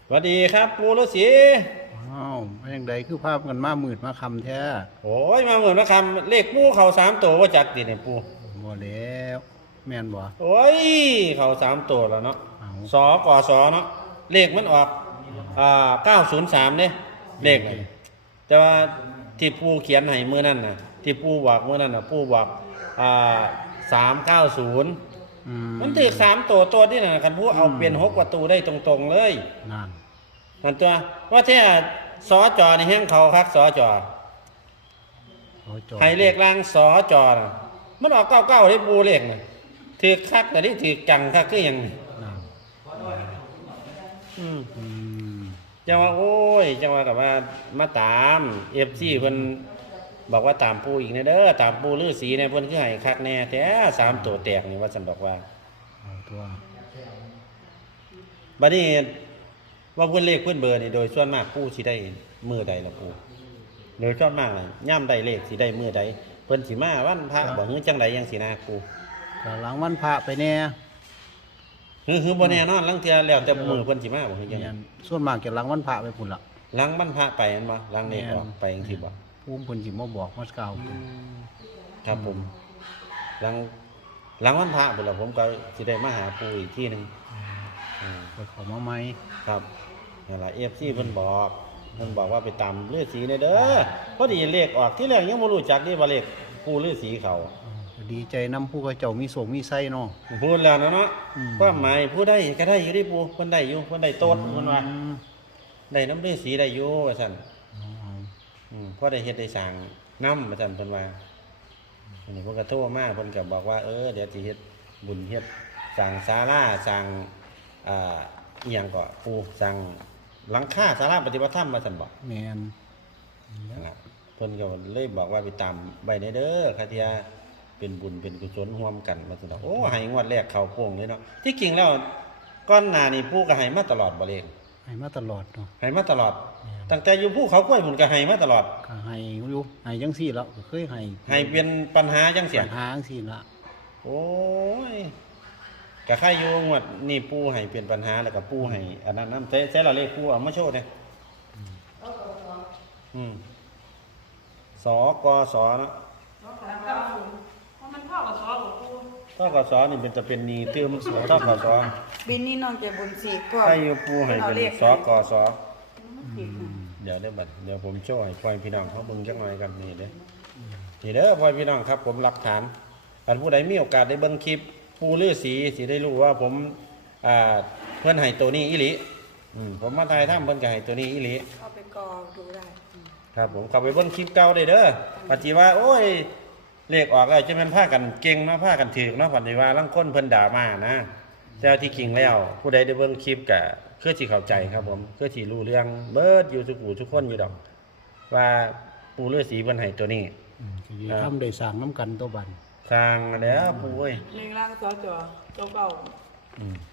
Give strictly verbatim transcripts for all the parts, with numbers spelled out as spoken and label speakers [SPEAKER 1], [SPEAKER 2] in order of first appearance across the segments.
[SPEAKER 1] สวัสดีครับปูฤาษี
[SPEAKER 2] อ้าวมาอย่างใดคือภาพกันมามืดมาคำแท้
[SPEAKER 1] โอ้ยมาเหมือนมาคำเลขปูเขาสามตัวว่าจักติเนี่ยปู
[SPEAKER 2] บ่แล้วแม่นบ่
[SPEAKER 1] โอ้ยเขาสามตัวแล้วเนาะ
[SPEAKER 2] เอา
[SPEAKER 1] สอกอสอเนาะเลขมันออกอ่าเก้าศูนย์สามเนี่ยเลขเลยแต่ว่าที่ปูเขียนให้เมื่อนั้นน่ะที่ปูบอกเมื่อนั้นน่ะปูบอกอ่าสามเก้าศูนย์
[SPEAKER 2] อืม
[SPEAKER 1] มันถือสามตัวตัวที่นั่นคันปูเอาเปลี่ยนหกประตูได้ตรงๆเลย
[SPEAKER 2] นั่น
[SPEAKER 1] มันตัวว่าแท้สอจอในแห้งเขาคักสอจอ
[SPEAKER 2] เขาจอด
[SPEAKER 1] ให้เลขล่างสอจอนะมันออกเก้าเก้าให้ปูเลขนะถือคักแต่นี่ถือจังคักคือหยังนี่
[SPEAKER 2] นั่น
[SPEAKER 1] อืม
[SPEAKER 2] อืม
[SPEAKER 1] จังว่าโอ้ยจังว่ากับว่ามาตามเอฟซีเพิ่นบอกว่าตามปูอีกนะเด้อตามปูฤาษีเนี่ยเพิ่นคือให้คักแน่แท้สามตัวแตกนี่ว่าสันบอกว่า
[SPEAKER 2] เอาตัว
[SPEAKER 1] บัดนี้ว่าเพิ่นเลขเพิ่นเบอร์นี่โดยส่วนมากปูสิได้มือใดล่ะปูโดยส่วนมากเลยย่ำได้เลขสิได้มือใดเพิ่นสิมาวันพระบ่ฮื้อจังใดยังสินะปู
[SPEAKER 2] ก็หลังวันพระไปแน่
[SPEAKER 1] ฮือฮือบ่แน่นอนลังเทื่อแล้วแต่มือเพิ่นสิมาบ่ฮือจัง
[SPEAKER 2] แม่นส่วนมากจะหลังวันพระไปพุ่นล่ะ
[SPEAKER 1] หลังวันพระไปแม่นบ่หลังเลขออกไปจังซี่บ่
[SPEAKER 2] ภูมิเพิ่นสิมาบอกมาเก่าเพิ่น
[SPEAKER 1] ครับผมหลังหลังวันพระพุ่นล่ะผมก็สิได้มาหาปู่อีกทีนึงอืม
[SPEAKER 2] ไปขอมาใหม่
[SPEAKER 1] ครับนั่นล่ะ เอฟ ซี เพิ่นบอกเพิ่นบอกว่าไปตามฤาษีเด้อพอดีเลขออกที่แรกยังบ่รู้จักนี่ว่าเลขปู่ฤาษีเขา
[SPEAKER 2] ก็ดีใจนำผู้เขาเจ้ามีโศกมีไส้เนาะ
[SPEAKER 1] พูดแล้วนะเนาะ
[SPEAKER 2] อืม
[SPEAKER 1] ความหมายผู้ใดก็ได้อยู่ดิปู่เพิ่นได้อยู่เพิ่นได้โตดเพิ่นว่า
[SPEAKER 2] อืม
[SPEAKER 1] ได้น้ำฤาษีได้อยู่ว่าซั่น
[SPEAKER 2] เอาเอา
[SPEAKER 1] อืมพอได้เฮ็ดได้สร้างนำว่าซั่นเพิ่นว่าอันนี้เพิ่นก็โทรมาเพิ่นก็บอกว่าเออเดี๋ยวสิเฮ็ดบุญเฮ็ดสร้างศาลาสร้างอ่าอีหยังก็ปูสร้างหลังคาศาลาปฏิบัติธรรมว่าซั่นบ่
[SPEAKER 2] แม่น
[SPEAKER 1] นะครับเพิ่นก็เลยบอกว่าไปตามไว้ในเด้อคาเทียเป็นบุญเป็นกุศลร่วมกันว่าซั่นดอกโอ้ให้งวดแรกเข้าโป่งเลยเนาะที่จริงแล้วก่อนหน้านี้ปู่ก็ให้มาตลอดบ่เลข
[SPEAKER 2] ให้มาตลอดเนาะ
[SPEAKER 1] ให้มาตลอดตั้งแต่อยู่ภูเขากล้วยพุ่นก็ให้มาตลอด
[SPEAKER 2] ก็ให้อยู่ให้จังซี่แล้วก็เคยให้
[SPEAKER 1] ให้เป็นปัญหาจังเสีย
[SPEAKER 2] ปัญหาจังซี่ละ
[SPEAKER 1] โอ้ยกะใครอยู่งวดนี่ปูให้เปลี่ยนปัญหาแล้วก็ปูให้อันนั้นนั่นใช้ใช้เราเลขปูเอามาโชว์เนี่ยอืมสกสเนาะ
[SPEAKER 3] มันเท่ากับซอสของกู
[SPEAKER 1] ทกสนี่เป็นจะเป็นนีเติมทกส
[SPEAKER 3] บินนี่น้องจะบนสีก็
[SPEAKER 1] ใครอยู่ปูให้เป็นสกส
[SPEAKER 3] ผิดนะ
[SPEAKER 1] เดี๋ยวเด้อบัดเดี๋ยวผมโชว์ให้พ่อพี่น้องเขาเบิ่งจักหน่อยกันนี่เด้อนี่เด้อพ่อพี่น้องครับผมหลักฐานอันผู้ใดมีโอกาสได้เบิ่งคลิปปูฤาษีสิได้รู้ว่าผมอ่าเพิ่นให้ตัวนี้อีหลีอืมผมมาถ่ายทำเพิ่นก็ให้ตัวนี้อีหลี
[SPEAKER 3] เข้าไปกอดูได้อืม
[SPEAKER 1] ครับผมเข้าไปเบิ่งคลิปเก่าได้เด้อปฏิว่าโอ้ยเลขออกแล้วจะแม่นพากันเก่งเนาะพากันถูกเนาะปฏิว่าลางคนเพิ่นด่ามานะแต่ที่จริงแล้ว ผู้ใดได้เบิ่งคลิปก็คือสิเข้าใจครับผมคือสิรู้เรื่องเบิดอยู่ทุกผู้ทุกคนอยู่ดอก ว่าปู่ฤาษีเพิ่นให้ตัวนี้
[SPEAKER 2] อืมก็ดีทำได้สร้างน้ำกันตัวบัน
[SPEAKER 1] สร้างแล้วปู่เอ้ย
[SPEAKER 3] เลี้ยงร่างซอสจอเจ้าเก่า
[SPEAKER 1] อืม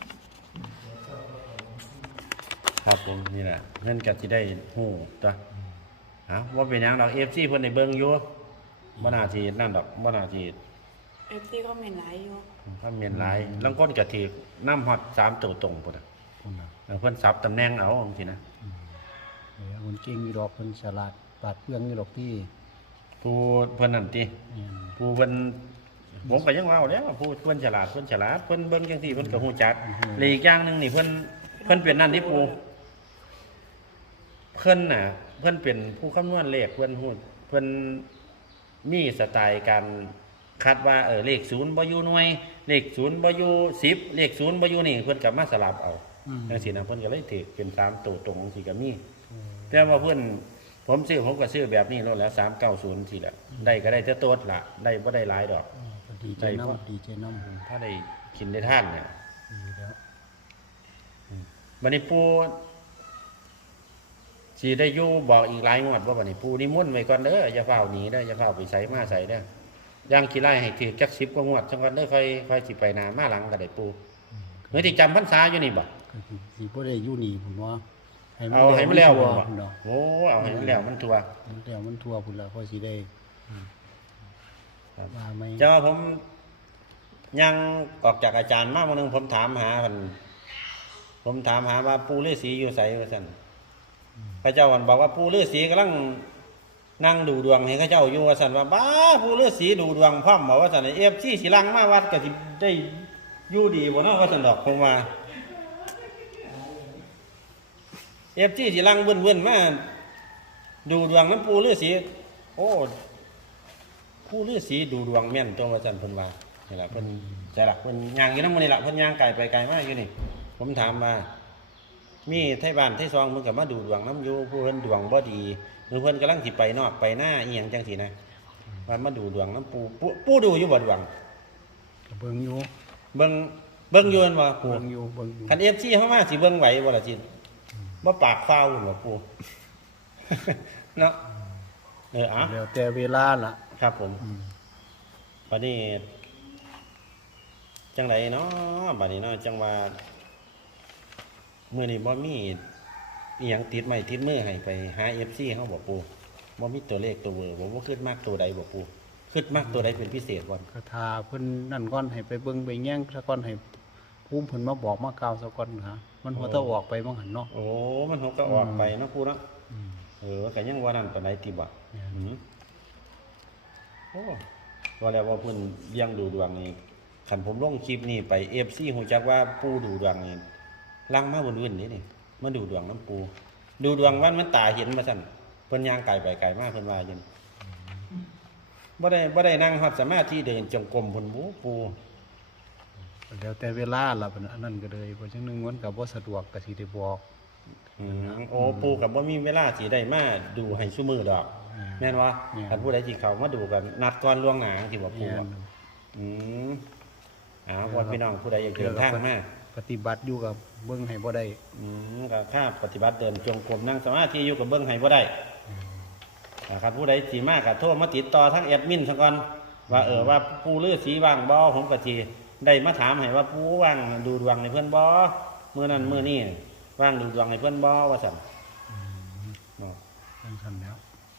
[SPEAKER 1] ครับผมนี่แหละเงินก็สิได้ฮู้ตัวฮะว่าเป็นหยังดอก เอฟ ซี เพิ่นได้เบิ่งอยู่บ่น่าสินั่นดอกบ่น่าสิ
[SPEAKER 3] เอฟซีก็ไม่หลายอยู่
[SPEAKER 1] ถ้าเมียนหลายลางคนก็ถือน้ำฮอดสามตัวตรงพุ่นน่ะ
[SPEAKER 2] คนละ
[SPEAKER 1] แล้วเพิ่นสับตำแหน่งเอาจังซี่นะ
[SPEAKER 2] เดี๋ยวคนเก่งอยู่ดอกคนฉลาดปราดเปรื่องอยู่ดอกที่
[SPEAKER 1] ผู้เพิ่นนั่นติ
[SPEAKER 2] แม่น
[SPEAKER 1] ผู้เพิ่นผมก็ยังเว้าแล้วว่าผู้เพิ่นฉลาดเพิ่นฉลาดเพิ่นเบิ่งจังซี่เพิ่นก็ฮู้จักและอีกอย่างหนึงนี่เพิ่นเพิ่นเป็นนั่นที่ผู้เพิ่นน่ะเพิ่นเป็นผู้คำนวณเลขเพิ่นฮู้เพิ่นมีสไตล์การคัดว่าเออเลขศูนย์บ่อยู่หน่วยเลขศูนย์บ่อยู่สิบเลขศูนย์บ่อยู่นี่เพิ่นก็มาสลับเอา
[SPEAKER 2] อืม
[SPEAKER 1] จังซี่นะเพิ่นก็เลยถือเป็นสามตัวตรงจังซี่ก็มีแต่ว่าเพิ่นผมซื้อผมก็ซื้อแบบนี้แล้วแหล้วสามเก้าศูนย์สิล่ะได้ก็ได้แต่โตดล่ะได้บ่ได้หลายดอก
[SPEAKER 2] อ๋อก็ดีใจน้ำดีใจน้ำ
[SPEAKER 1] ถ้าได้กินได้ท่านเนี่ย
[SPEAKER 2] ดีแล้ว
[SPEAKER 1] บัดนี้ปู่สิได้อยู่บอกอีกหลายงวดว่าบัดนี้ปู่นิมนต์ไว้ก่อนเด้ออย่าเฝ้าหนีเด้ออย่าเฝ้าไปไสมาไสเด้อย่างขี้ไล่ให้ถือจักสิบกว่างวดจังก่อนเด้อค่อยค่อยสิไปหน้ามาหลังก็ได้ปู่เฮ้ยที่จำพรรษาอยู่นี่บ่
[SPEAKER 2] ก็สิสิบ่ได้อยู่นี่ผมว่า
[SPEAKER 1] เอาให้มันแล้ว
[SPEAKER 2] ทั่
[SPEAKER 1] บ่
[SPEAKER 2] ว
[SPEAKER 1] บ่
[SPEAKER 2] พุ่นดอก
[SPEAKER 1] โอ้เอาให้มันแล้วมันทั่ว
[SPEAKER 2] มันแล้วมันทั่วพุ่นละพอสิได้
[SPEAKER 1] ครับ
[SPEAKER 2] ว่าไม่
[SPEAKER 1] เจ้าผมยังออกจากอาจารย์มาวันนึงผมถามหาเพิ่นผผมถามหาว่าปู่ฤาษีอยู่ไสว่าซั่นพระเจ้าวันบอกว่าปู่ฤาษีกำลังนั่งดูดวงให้เขาเจ้าอยู่ว่าซั่นว่าบ้าปู่ฤาษีดูดวงพร้อมบอกว่าซั่นเอฟซีสิลังมาวัดก็สิได้อยู่ดีบ่เนาะว่าซั่นดอกผมว่าเอฟซีสิลังเบิ่นๆมาดูดวงน้ำปู่ฤาษีโอ้ปู่ฤาษีดูดวงแม่นตัวว่าซั่นเพิ่นว่านี่ล่ะเพิ่นใช่ล่ะเพิ่นย่างอยู่นำมื้อนี้ล่ะเพิ่นย่างไกลไปไกลมาอยู่นี่ผมถามว่ามีไทบ้านไทซองเพิ่นก็มาดูดวงน้ำอยู่ผู้เพิ่นดวงบ่ดีหรือเพิ่นกำลังสิไปนอกไปหน้าอีหยังจังซี่นะว่ามาดูดวงน้ำปู่ปู่ปู่ดูอยู่บ่ดวง
[SPEAKER 2] ก็เบิ่งอยู่
[SPEAKER 1] เบิ่งเบิ่งอยู่นั่นบ่ปู่
[SPEAKER 2] เบิ่งอยู่เบิ่งอยู่
[SPEAKER 1] คัน เอฟ ซี เฮามาสิเบิ่งไหวบ่ล่ะจิบ่ปากฟ้าวบ่ปู่ เนาะเอออ่ะ
[SPEAKER 2] แล้วแต่เวลาล่ะ
[SPEAKER 1] ครับผม
[SPEAKER 2] อืม
[SPEAKER 1] บัดนี้จังไดเนาะบัดนี้เนาะจังว่ามื้อนี้บ่มีอีหยังติดไม้ติดมือให้ไปหา เอฟ ซี เฮาบ่ปู่บ่มีตัวเลขตัวเบอร์บ่บ่คิดมากตัวใดบ่ปู่คิดมากตัวใดเป็นพิเศษบ่
[SPEAKER 2] ก็ทาเพิ่นนั่นก่อนให้ไปเบิ่งไปแย่งซะก่อนให้ภูมิเพิ่นมาบอกมากล่าวซะก่อนหามันหัวตะออกไปบ่หั่นเนาะ
[SPEAKER 1] โอ้มันเขาก็ออกไปเนาะปู่เนาะ
[SPEAKER 2] อืม
[SPEAKER 1] เออก็ยังว่านั่นปานใดติบ่
[SPEAKER 2] เนี่ย
[SPEAKER 1] อืมโอ้ว่าแล้วว่าเพิ่นเลี้ยงดูดวงนี่คันผมลงคลิปนี่ไป เอฟ ซี ฮู้จักว่าปู่ดูดวงนี่ลังมาบนวินนี่นี่มาดูดวงน้ำปู่ดูดวงวันมันตาเห็นมาซั่นเพิ่นย่างไกลไปไกลมาเพิ่นว่าอยู่บ่ได้บ่ได้นั่งฮอดสมาธิเดินจงกรมเพิ่นบ่ปู่
[SPEAKER 2] แล้วแต่เวลาล่ะเพิ่นอันนั้นก็เลยเพราะฉะนั้นมันก็บ่สะดวกก็สิได้บอก
[SPEAKER 1] อืมโอ้ปู่ก็บ่มีเวลาสิได้มาดูให้ซุมื้อดอกแม่นบ่คันผู้ใดสิเข้ามาดูกันนัดก่อนล่วงหน้าสิบ่ปู่
[SPEAKER 2] แม่น
[SPEAKER 1] อืมอ้าวพ่อพี่น้องผู้ใดอยากเดินทางมา
[SPEAKER 2] ปฏิบัติอยู่กับเบิ่งให้บ่ได้
[SPEAKER 1] อืมก็ค่าปฏิบัติเดินจงกรมนั่งสมาธิอยู่กับเบิ้งให้บ่ได้นะครับผู้ใดสิมาก็โทรมาติดต่อทั้งแอดมินซะก่อนว่าเออว่าปู่ฤาษีว่างบ่ผมก็สิได้มาถามให้ว่าปู่ว่างดูดวงให้เพิ่นบ่มื้อนั้นมื้อนี้ว่างดูดวงให้เพิ่นบ่ว่าซั่นเนาะ
[SPEAKER 2] จังซั่นแล้ว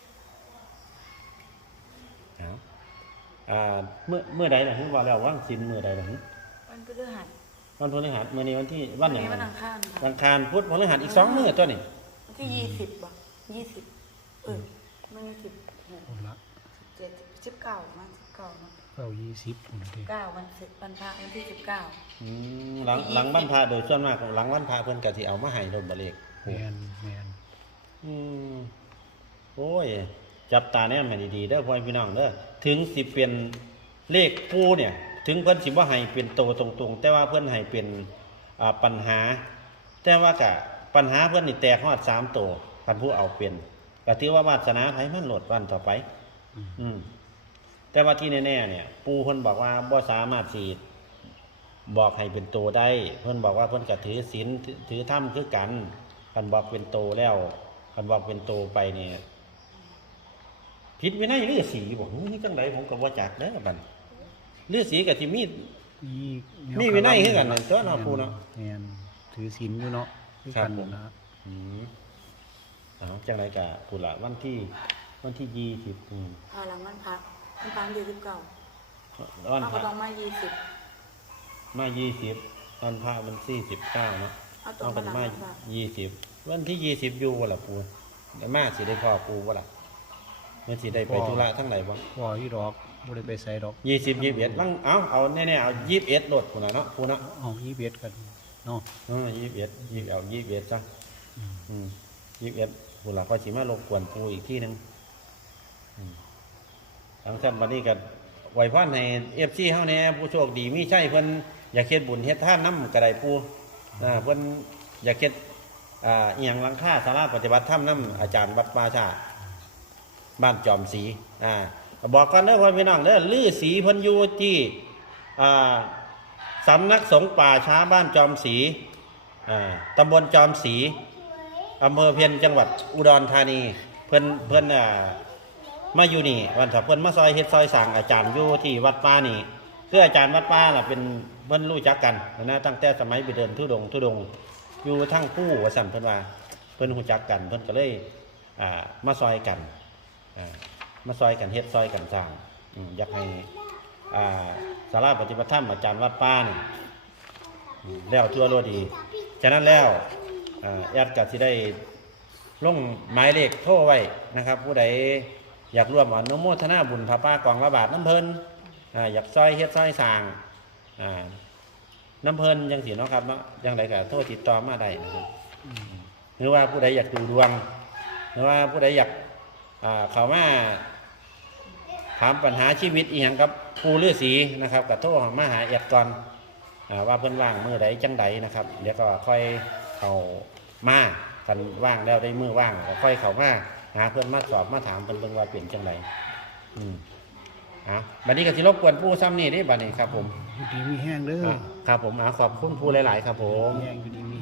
[SPEAKER 1] เอาอ่ามื้อมื้อใดล่ะฮึว่าแล้วว่างศีลมื้อใดล่ะฮึ
[SPEAKER 3] วันพฤหัส
[SPEAKER 1] วันพฤหัสมื้อนี้วันที่วันหยัง
[SPEAKER 3] วั
[SPEAKER 1] วัน
[SPEAKER 3] อังคารค่ะ
[SPEAKER 1] อังคารพุธพฤหัสอีกสองมื้อตัวนี้
[SPEAKER 3] วันที่ยี่สิบบ่ยี่สิบเออมันสิบหก
[SPEAKER 2] คนละ
[SPEAKER 3] เจ็ดสิบเก้ามันสิบเก้าเนาะ
[SPEAKER 2] เก้ายี่สิบพุ่นเด้
[SPEAKER 3] เก้าวันสิบวันพระวันที่สิบเก้า
[SPEAKER 1] อืมหลังหลังวันพระโดยส่วนมากหลังวันพระเพิ่นก็สิเอามาให้โดนบ่เลข
[SPEAKER 2] แม่นแม่น
[SPEAKER 1] อืมโอ้ย จับตาแนมให้ดีๆเด้อพ่อพี่น้องเด้อถึงสิเป็นเลขปูเนี่ย ถึงเพิ่นสิบ่ให้เป็นโตตรงๆ แต่ว่าเพิ่นให้เป็นอ่าปัญหา แต่ว่ากะปัญหาเพิ่นนี่แตกฮอดสามโตคันผู้เอาเป็นก็ถือว่าวาสนาไผมันโลดวันต่อไป อืมแต่ว่าที่แน่ๆเนี่ย ปูเพิ่นบอกว่าบ่สามารถสิบอกให้เป็นโตได้ เพิ่นบอกว่าเพิ่นก็ถือศีลถือถือธรรมคือกันคันบอกเป็นโตแล้วคันบอกเป็นโตไปเนี่ยผิดวินัยฤาษีบ่ฮู้จังไดผมก็บ่จักเด้อบัดฤาษีก็สิมี
[SPEAKER 2] มี
[SPEAKER 1] มีวินัยคือกันนั่นตัวเนาะปู่เนาะ
[SPEAKER 2] แม่นถือศีลอยู่เนาะคือ
[SPEAKER 1] ครับ
[SPEAKER 2] กัน
[SPEAKER 1] ผม
[SPEAKER 2] นะ
[SPEAKER 1] อืมเอาจังไดก็พูดละวันที่วันที่ยี่สิบอืม
[SPEAKER 3] พาหลังวันพระวันพระที่สิบเก้า
[SPEAKER 1] วัน
[SPEAKER 3] เรา
[SPEAKER 1] พ
[SPEAKER 3] ก็
[SPEAKER 1] ระ
[SPEAKER 3] ต้องมายี่สิบ
[SPEAKER 1] มายี่สิบวันพระวันที่สิบเก้าเนาะ
[SPEAKER 3] เอาตัว
[SPEAKER 1] เอา
[SPEAKER 3] มา
[SPEAKER 1] เป็น
[SPEAKER 3] หลัง
[SPEAKER 1] มา
[SPEAKER 3] วันพระ
[SPEAKER 1] ยี่สิบวันที่ยี่สิบอยู่บ่ล่ะปู่ได้มาสิได้พ่อปู่บ่ล่ะมันสิได้ไปธุระทั้งไหนบ่
[SPEAKER 2] บ่อยู่ดอกบ่ได้ไปไสดอก
[SPEAKER 1] ยี่สิบยี่สิบเอ็ดลังเอาเอาแน่ๆเอายี่สิบเอ็ดโลดพุ่นน่ะเนาะปู่เนาะ
[SPEAKER 2] เอายี่สิบเอ็ดกันเนาะ
[SPEAKER 1] เออยี่สิบเอ็ดยี่เอายี่สิบเอ็ดซะ
[SPEAKER 2] อืม
[SPEAKER 1] อืมยี่สิบเอ็ดพุ่นล่ะก็สิมารบกวนปู่อีกทีหนึงอืมทางซั่นบัดนี้ก็ไหวพรให้ เอฟ ซี เฮาแหน่ผู้โชคดีมีชัยเพิ่นอยากเฮ็ดบุญเฮ็ดทานนำก็ได้ปู่อ่าเพิ่นอยากเฮ็ดอ่าอีหยังหลังคาศาลาปฏิบัติธรรมนำอาจารย์วัดป่าชาบ้านจอมศรีอ่าบอกก่อนเด้อพ่อพี่น้องเด้อฤาษีเพิ่นอยู่ที่อ่าสำนักสงฆ์ป่าช้าบ้านจอมศรีอ่าตำบลจอมศรีอำเภอเพียรจังหวัดอุดรธานีเพิ่นเพิ่นอ่ามาอยู่นี่วันถ้าเพิ่นมาซอยเฮ็ดซอยสร้างอาจารย์อยู่ที่วัดป่านี่คืออาจารย์วัดป่าล่ะเป็นเพิ่นรู้จักกันนะตั้งแต่สมัยไปเดินทุดงค์ทุดงค์อยู่ทั้งคู่ว่าซั่นเพิ่นว่าเพิ่นรู้จักกันเพิ่นก็เลยอ่ามาซอยกันอ่ามาซอยกันเฮ็ดซอยกันสร้างอืมอยากให้อ่าศาลาปฏิบัติธรรมอาจารย์วัดป่านี่อืมแล้วทั่วโลกดีฉะนั้นแล้วอ่าแอดก็สิได้ลงหมายเลขโทรไว้นะครับ ผู้ใดอยากร่วมอนุโมทนาบุญพระป่ากองระบาดน้ำเพิ่นอ่าอยากซอยเฮ็ดซอยสร้างอ่าน้ำเพิ่นจังซี่เนาะครับเนาะจังไดก็โทรติดต่อมาได้นะครับหรือว่าผู้ใดอยากดูดวงหรือว่าผู้ใดอยากอ่าเข้ามาถามปัญหาชีวิตอีหยังกับปู่ฤาษีนะครับก็โทรมาหาแอดก่อนอ่าว่าเพิ่นว่างมื้อใดจังใดนะครับเดี๋ยวก็ค่อยเข้ามากันว่างแล้วได้มื้อว่างก็ค่อยเข้ามาหาเพิ่นมาสอบมาถามเพิ่นเบิ่งว่าเปลี่ยนจังใดอืมอ่ะบัดนี้ก็สิรบกวนปู่ซ้ำนี่เด้บัดนี้ครับผม
[SPEAKER 2] อยู่ดีมีแห้งเด้อ
[SPEAKER 1] อ่ะครับผมอ่ะขอบคุณปู่หลายๆครับผม
[SPEAKER 2] แห้งอยู่ดีมี